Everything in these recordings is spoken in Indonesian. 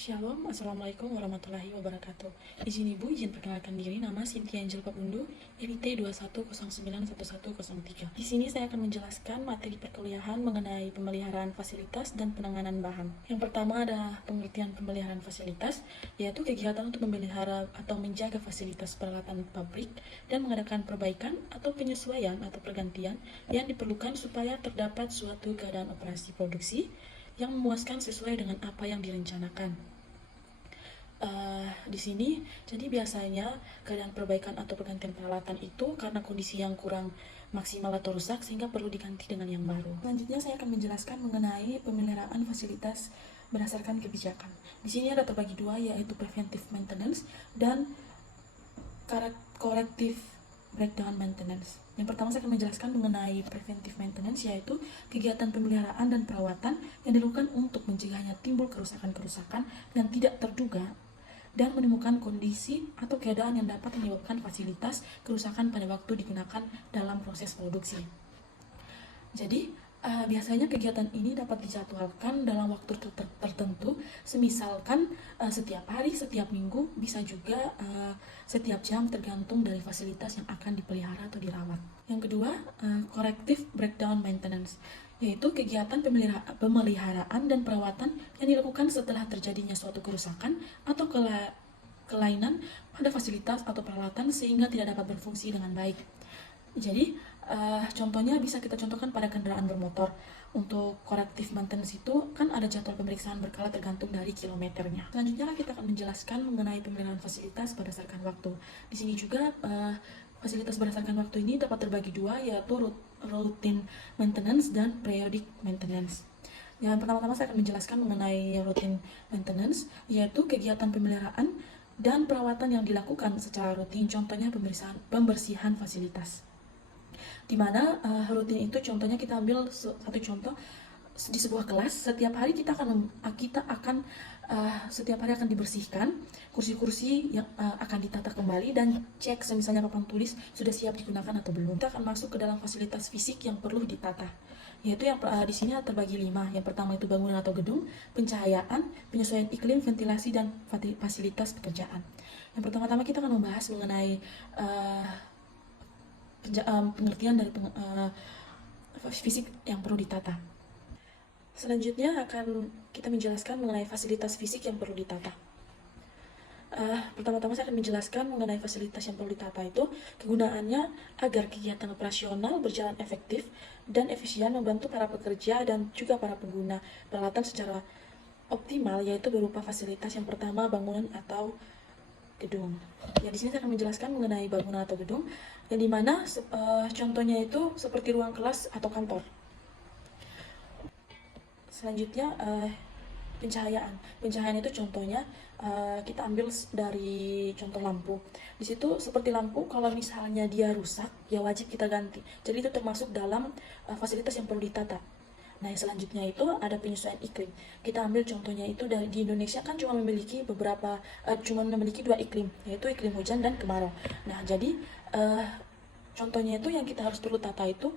Shalom, Assalamualaikum warahmatullahi wabarakatuh. Di sini Bu, izin perkenalkan diri, nama Cynthia Angel Papundu, NIT 21091103. Di sini saya akan menjelaskan materi perkuliahan mengenai pemeliharaan fasilitas dan penanganan bahan. Yang pertama adalah pengertian pemeliharaan fasilitas, yaitu kegiatan untuk memelihara atau menjaga fasilitas peralatan pabrik dan mengadakan perbaikan atau penyesuaian atau pergantian yang diperlukan supaya terdapat suatu keadaan operasi produksi yang memuaskan sesuai dengan apa yang direncanakan. Di sini, jadi biasanya keadaan perbaikan atau pergantian peralatan itu karena kondisi yang kurang maksimal atau rusak sehingga perlu diganti dengan yang baru. Selanjutnya saya akan menjelaskan mengenai pemeliharaan fasilitas berdasarkan kebijakan. Di sini ada terbagi dua, yaitu preventive maintenance dan corrective breakdown maintenance. Yang pertama saya akan menjelaskan mengenai preventive maintenance, yaitu kegiatan pemeliharaan dan perawatan yang dilakukan untuk mencegahnya timbul kerusakan-kerusakan yang tidak terduga dan menemukan kondisi atau keadaan yang dapat menyebabkan fasilitas kerusakan pada waktu digunakan dalam proses produksi. Jadi, biasanya kegiatan ini dapat dijadwalkan dalam waktu tertentu, semisalkan setiap hari, setiap minggu, bisa juga setiap jam tergantung dari fasilitas yang akan dipelihara atau dirawat. Yang kedua, corrective breakdown maintenance, yaitu kegiatan pemeliharaan dan perawatan yang dilakukan setelah terjadinya suatu kerusakan atau kelainan pada fasilitas atau peralatan sehingga tidak dapat berfungsi dengan baik. Jadi, contohnya bisa kita contohkan pada kendaraan bermotor. Untuk corrective maintenance itu kan ada jadwal pemeriksaan berkala tergantung dari kilometernya. Selanjutnya kita akan menjelaskan mengenai pemeliharaan fasilitas berdasarkan waktu. Di sini juga fasilitas berdasarkan waktu ini dapat terbagi dua, yaitu routine maintenance dan periodic maintenance. Yang pertama-tama saya akan menjelaskan mengenai routine maintenance, yaitu kegiatan pemeliharaan dan perawatan yang dilakukan secara rutin, contohnya pembersihan fasilitas. Di mana rutin itu contohnya kita ambil satu contoh di sebuah kelas, setiap hari kita akan setiap hari akan dibersihkan kursi-kursi yang akan ditata kembali dan cek misalnya papan tulis sudah siap digunakan atau belum. Kita akan masuk ke dalam fasilitas fisik yang perlu ditata, yaitu yang di sini terbagi 5. Yang pertama itu bangunan atau gedung, pencahayaan, penyesuaian iklim, ventilasi, dan fasilitas pekerjaan. Yang pertama-tama kita akan membahas mengenai pengertian dari fisik yang perlu ditata. Selanjutnya akan kita menjelaskan mengenai fasilitas fisik yang perlu ditata. Pertama-tama saya akan menjelaskan mengenai fasilitas yang perlu ditata itu kegunaannya agar kegiatan operasional berjalan efektif dan efisien, membantu para pekerja dan juga para pengguna peralatan secara optimal, yaitu berupa fasilitas yang pertama bangunan atau gedung. Ya, di sini saya akan menjelaskan mengenai bangunan atau gedung, yang dimana contohnya itu seperti ruang kelas atau kantor. Selanjutnya pencahayaan. Pencahayaan itu contohnya kita ambil dari contoh lampu. Di situ seperti lampu, kalau misalnya dia rusak, ya wajib kita ganti. Jadi itu termasuk dalam fasilitas yang perlu ditata. Nah, yang selanjutnya itu ada penyesuaian iklim. Kita ambil contohnya itu di Indonesia kan cuma memiliki dua iklim, yaitu iklim hujan dan kemarau. Nah, jadi contohnya itu yang kita harus perlu tata itu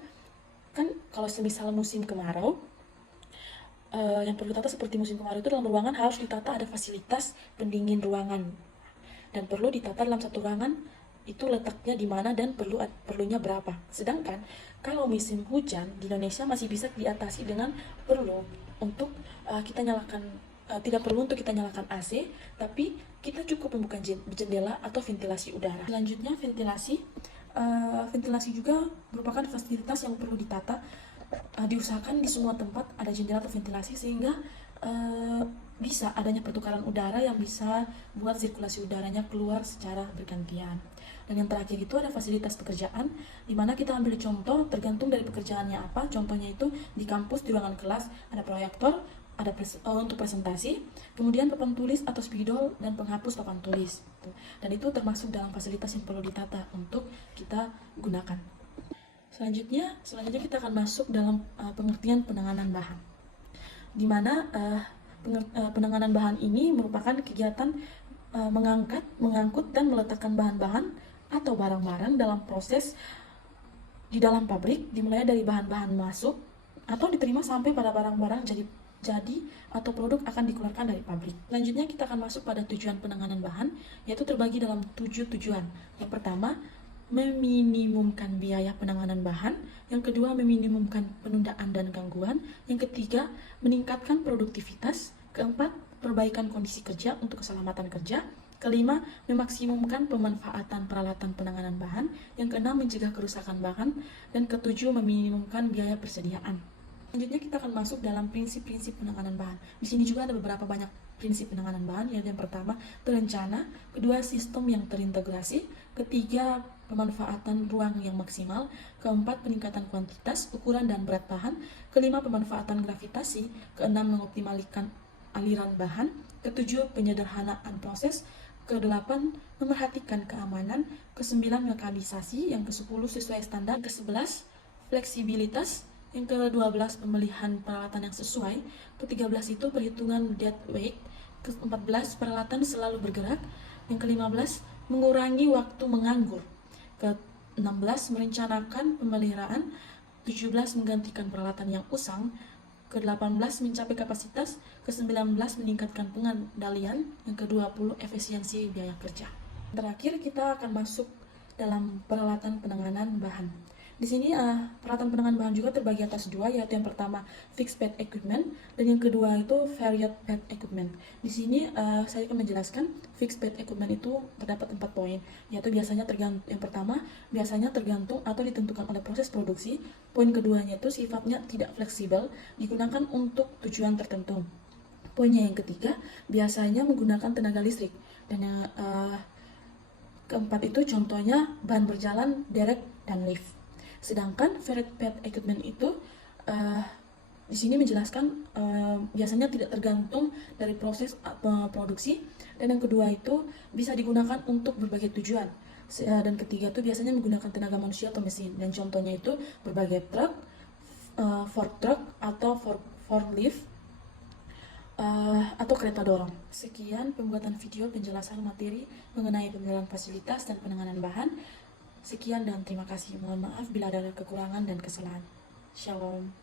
kan kalau semisal musim kemarau, yang perlu ditata seperti musim kemarau itu dalam ruangan harus ditata ada fasilitas pendingin ruangan, dan perlu ditata dalam satu ruangan itu letaknya di mana dan perlunya berapa. Sedangkan kalau musim hujan di Indonesia masih bisa diatasi dengan tidak perlu untuk kita nyalakan AC, tapi kita cukup membuka jendela atau ventilasi udara. Selanjutnya ventilasi. Ventilasi juga merupakan fasilitas yang perlu ditata. Diusahakan di semua tempat ada jendela atau ventilasi sehingga bisa adanya pertukaran udara yang bisa buat sirkulasi udaranya keluar secara bergantian. Dan yang terakhir itu ada fasilitas pekerjaan, di mana kita ambil contoh tergantung dari pekerjaannya apa. Contohnya itu di kampus, di ruangan kelas ada proyektor, ada untuk presentasi, kemudian papan tulis atau spidol dan penghapus papan tulis. Dan itu termasuk dalam fasilitas yang perlu ditata untuk kita gunakan. Selanjutnya kita akan masuk dalam pengertian penanganan bahan, di mana penanganan bahan ini merupakan kegiatan mengangkut dan meletakkan bahan-bahan atau barang-barang dalam proses di dalam pabrik, dimulai dari bahan-bahan masuk atau diterima sampai pada barang-barang jadi jadi atau produk akan dikeluarkan dari pabrik. Selanjutnya kita akan masuk pada tujuan penanganan bahan, yaitu terbagi dalam 7 tujuan. Yang pertama, meminimumkan biaya penanganan bahan. Yang kedua, meminimumkan penundaan dan gangguan. Yang ketiga, meningkatkan produktivitas. Keempat, perbaikan kondisi kerja untuk keselamatan kerja. Kelima, memaksimumkan pemanfaatan peralatan penanganan bahan. Yang keenam, mencegah kerusakan bahan. Dan ketujuh, meminimumkan biaya persediaan. Selanjutnya kita akan masuk dalam prinsip-prinsip penanganan bahan. Di sini juga ada beberapa banyak prinsip penanganan bahan, yaitu yang pertama, terencana. Kedua, sistem yang terintegrasi. Ketiga, pemanfaatan ruang yang maksimal. Keempat, peningkatan kuantitas, ukuran, dan berat bahan. Kelima, pemanfaatan gravitasi. Keenam, mengoptimalkan aliran bahan. Ketujuh, penyederhanaan proses. Kedelapan, memerhatikan keamanan. Kesembilan, mekanisasi. Yang kesepuluh, sesuai standar. Kesebelas, fleksibilitas. Yang ke-12, pemilihan peralatan yang sesuai. Ke-13 itu perhitungan dead weight. Ke-14, peralatan selalu bergerak. Yang ke-15, mengurangi waktu menganggur. Ke-16, merencanakan pemeliharaan. 17, menggantikan peralatan yang usang. Ke-18, mencapai kapasitas. Ke-19, meningkatkan pengendalian. Yang ke-20, efisiensi biaya kerja. Terakhir, kita akan masuk dalam peralatan penanganan bahan. Di sini peralatan penanganan bahan juga terbagi atas dua, yaitu yang pertama fixed bed equipment dan yang kedua itu varied bed equipment. Di sini saya akan menjelaskan fixed bed equipment itu terdapat 4 poin, yaitu yang pertama biasanya tergantung atau ditentukan oleh proses produksi. Poin keduanya itu sifatnya tidak fleksibel, digunakan untuk tujuan tertentu. Poinnya yang ketiga biasanya menggunakan tenaga listrik, dan yang keempat itu contohnya bahan berjalan, derek, dan lift. Sedangkan varied bed equipment itu di sini menjelaskan biasanya tidak tergantung dari proses produksi, dan yang kedua itu bisa digunakan untuk berbagai tujuan. Dan ketiga itu biasanya menggunakan tenaga manusia atau mesin, dan contohnya itu berbagai truk, fork truck atau forklift, atau kereta dorong. Sekian pembuatan video penjelasan materi mengenai pemilihan fasilitas dan penanganan bahan. Sekian dan terima kasih. Mohon maaf bila ada kekurangan dan kesalahan. Shalom.